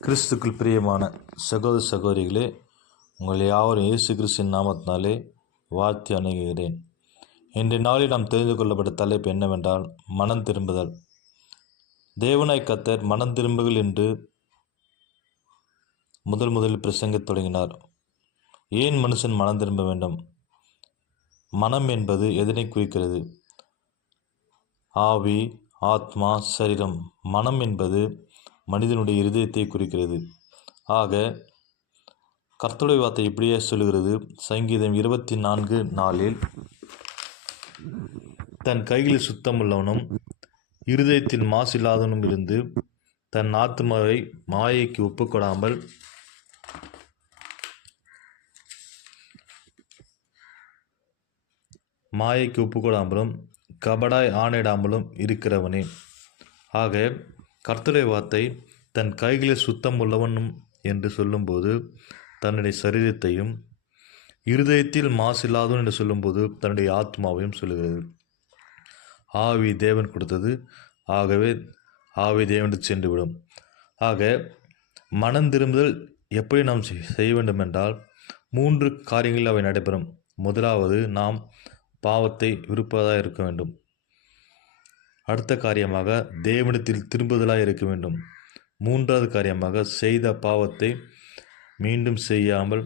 கிறிஸ்துக்குள் பிரியமான சகோதர சகோதரிகளே, உங்கள் யாவரும் இயேசு கிறிஸ்துவின் நாமத்தினாலே வாழ்த்தி அணுகுகிறேன். இன்றைய நாளில் நாம் தெரிந்து கொள்ளப்பட்ட தலைப்பு என்னவென்றால் மனம் திரும்புதல். தேவனாய் கர்த்தர் மனம் திரும்புகள் என்று முதலில் பிரசங்கத் தொடங்கினார். ஏன் மனுஷன் மனம் திரும்ப வேண்டும்? மனம் என்பது எதனை குறிக்கிறது? ஆவி, ஆத்மா, சரீரம். மனம் என்பது மனிதனுடைய இருதயத்தை குறிக்கிறது. ஆக கர்த்தருடைய வார்த்தை இப்படியே சொல்கிறது. சங்கீதம் 24:4 தன் கையில் சுத்தமுள்ளவனும் இருதயத்தில் மாசில்லாதவனும் இருந்து தன் ஆத்துமாவை மாயைக்கு ஒப்புக்கொடாமல் ஒப்புக்கொடாமலும் கபடாய் ஆணையிடாமலும் இருக்கிறவனே. ஆக கர்த்தருடைய வார்த்தை தன் கைகளில் சுத்தம் உள்ளவனும் என்று சொல்லும்போது தன்னுடைய சரீரத்தையும், இருதயத்தில் மாசில்லாதவன் என்று சொல்லும்போது தன்னுடைய ஆத்மாவையும் சொல்லுகிறது. ஆவி தேவன் கொடுத்தது, ஆகவே ஆவி தேவன் சென்றுவிடும். ஆக மனம் திரும்புதல் எப்படி நாம் செய்ய வேண்டும் என்றால் 3 காரியங்களில் அவை நடைபெறும். முதலாவது, நாம் பாவத்தை விருப்பதாக இருக்க வேண்டும். அடுத்த காரியமாக தேவனிடத்தில் திரும்புதலாக இருக்க வேண்டும். 3வது காரியமாக செய்த பாவத்தை மீண்டும் செய்யாமல்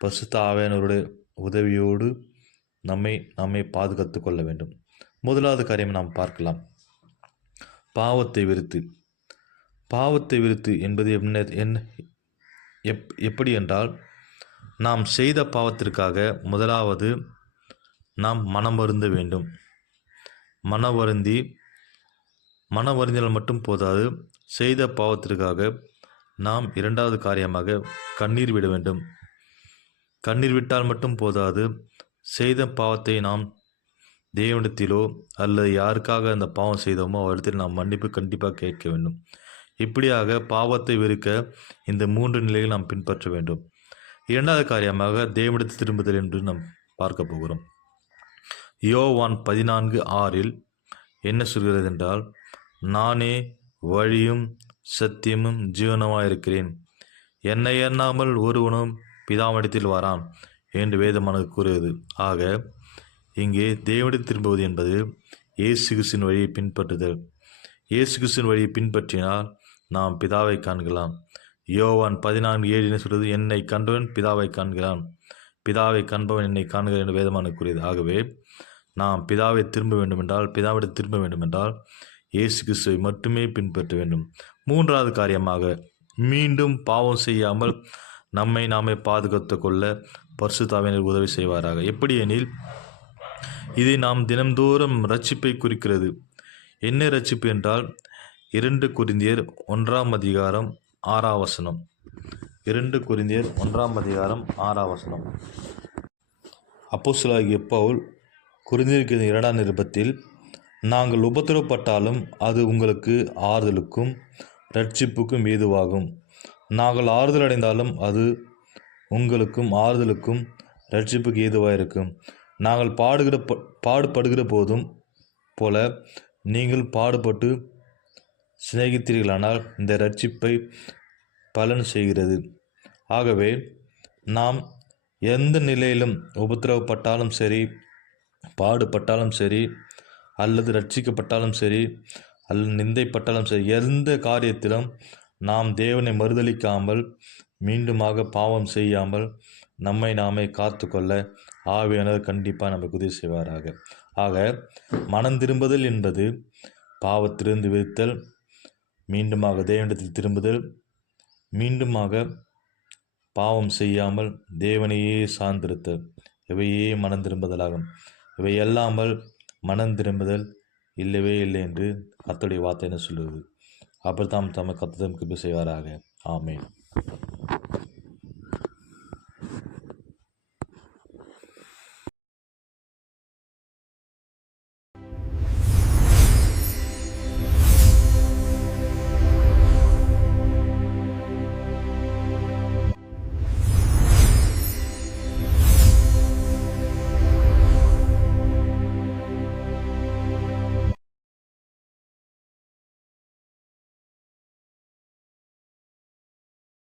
பரிசுத்த ஆவியானவருடைய உதவியோடு நம்மை பாதுகாத்து கொள்ள வேண்டும். முதலாவது காரியம் நாம் பார்க்கலாம். பாவத்தை விருத்து என்பது எப்படி என்றால், நாம் செய்த பாவத்திற்காக முதலாவது நாம் மனம் வருந்த வேண்டும். மனவருந்தினால் மட்டும் போதாது, செய்த பாவத்திற்காக நாம் 2வது காரியமாக கண்ணீர் விட வேண்டும். கண்ணீர் விட்டால் மட்டும் போதாது, செய்த பாவத்தை நாம் தேவனிடத்திலோ அல்லது யாருக்காக அந்த பாவம் செய்தோமோ அவரிடத்தில் நாம் மன்னிப்பு கண்டிப்பாக கேட்க வேண்டும். இப்படியாக பாவத்தை வெறுக்க இந்த 3 நிலைகளை நாம் பின்பற்ற வேண்டும். 2வது காரியமாக தேவனிடத்தில் திரும்புதல் என்று நாம் பார்க்க போகிறோம். யோவான் 14:6 என்ன சொல்கிறது என்றால், நானே வழியும் சத்தியமும் ஜீவனமாக இருக்கிறேன், என்னை எண்ணாமல் ஒருவனும் பிதாவிடத்தில் வரான் என்று வேதமானது கூறுகிறது. ஆக இங்கே தேவனிடத்தில் திரும்புவது என்பது இயேசு கிறிஸ்துவின் வழியை பின்பற்றுதல். இயேசு கிறிஸ்துவின் வழியை பின்பற்றினால் நாம் பிதாவை காண்கலாம். யோவான் 14:7 என்ன சொல்கிறது? என்னை கண்டவன் பிதாவை காண்கிறான், பிதாவை காண்பவன் என்னை காண்கிறான் என்று வேதமானது கூறியது. ஆகவே நாம் பிதாவிடத்தில் திரும்ப வேண்டுமென்றால் இயேசு கிறிஸ்துவை மட்டுமே பின்பற்ற வேண்டும். 3வது காரியமாக மீண்டும் பாவம் செய்யாமல் நாமே பாதுகாத்து கொள்ள பரிசுத்த ஆவியானவர் உதவி செய்வாராக. எப்படி எனில், இதை நாம் தினம்தோறும் ரட்சிப்பை குறிக்கிறது. என்ன ரட்சிப்பு என்றால் 2 கொரிந்தியர் 1:6 2 கொரிந்தியர் 1:6 அப்போஸ்தலனாகிய பவுல் கொரிந்தியருக்கு 2ஆம் நிருபத்தில், நாங்கள் உபத்திரவப்பட்டாலும் அது உங்களுக்கு ஆறுதலுக்கும் இரட்சிப்புக்கும் ஏதுவாகும். நாங்கள் ஆறுதல் அடைந்தாலும் அது உங்களுக்கும் ஆறுதலுக்கும் இரட்சிப்புக்கு ஏதுவாக இருக்கும். நாங்கள் பாடுபடுகிற போதும் போல நீங்கள் பாடுபட்டு சிநேகித்தீர்களானால் இந்த இரட்சிப்பை பலன் செய்கிறது. ஆகவே நாம் எந்த நிலையிலும் உபத்திரவப்பட்டாலும் சரி, பாடுபட்டாலும் சரி, அல்லது ரட்சிக்கப்பட்டாலும் சரி, அல்லது நிந்தைப்பட்டாலும் சரி, எந்த காரியத்திலும் நாம் தேவனை மறுதலிக்காமல் மீண்டுமாக பாவம் செய்யாமல் நாமே காத்து கொள்ள ஆவியானவர் கண்டிப்பாக நமக்கு உதவி செய்வாராக. ஆக மனம் திரும்புதல் என்பது பாவத்திலிருந்து விடுத்தல், மீண்டுமாக தேவனிடத்தில் திரும்புதல், மீண்டுமாக பாவம் செய்யாமல் தேவனையே சார்ந்திருத்தல், இவையே மனம் திரும்புதலாகும். இவை எல்லாமல் மனம் திரும்புதல் இல்லவே இல்லை என்று கர்த்தருடைய வார்த்தை என்ன சொல்லுவது. அப்படி தாம் கர்த்தர் செய்வாராக. ஆமென்.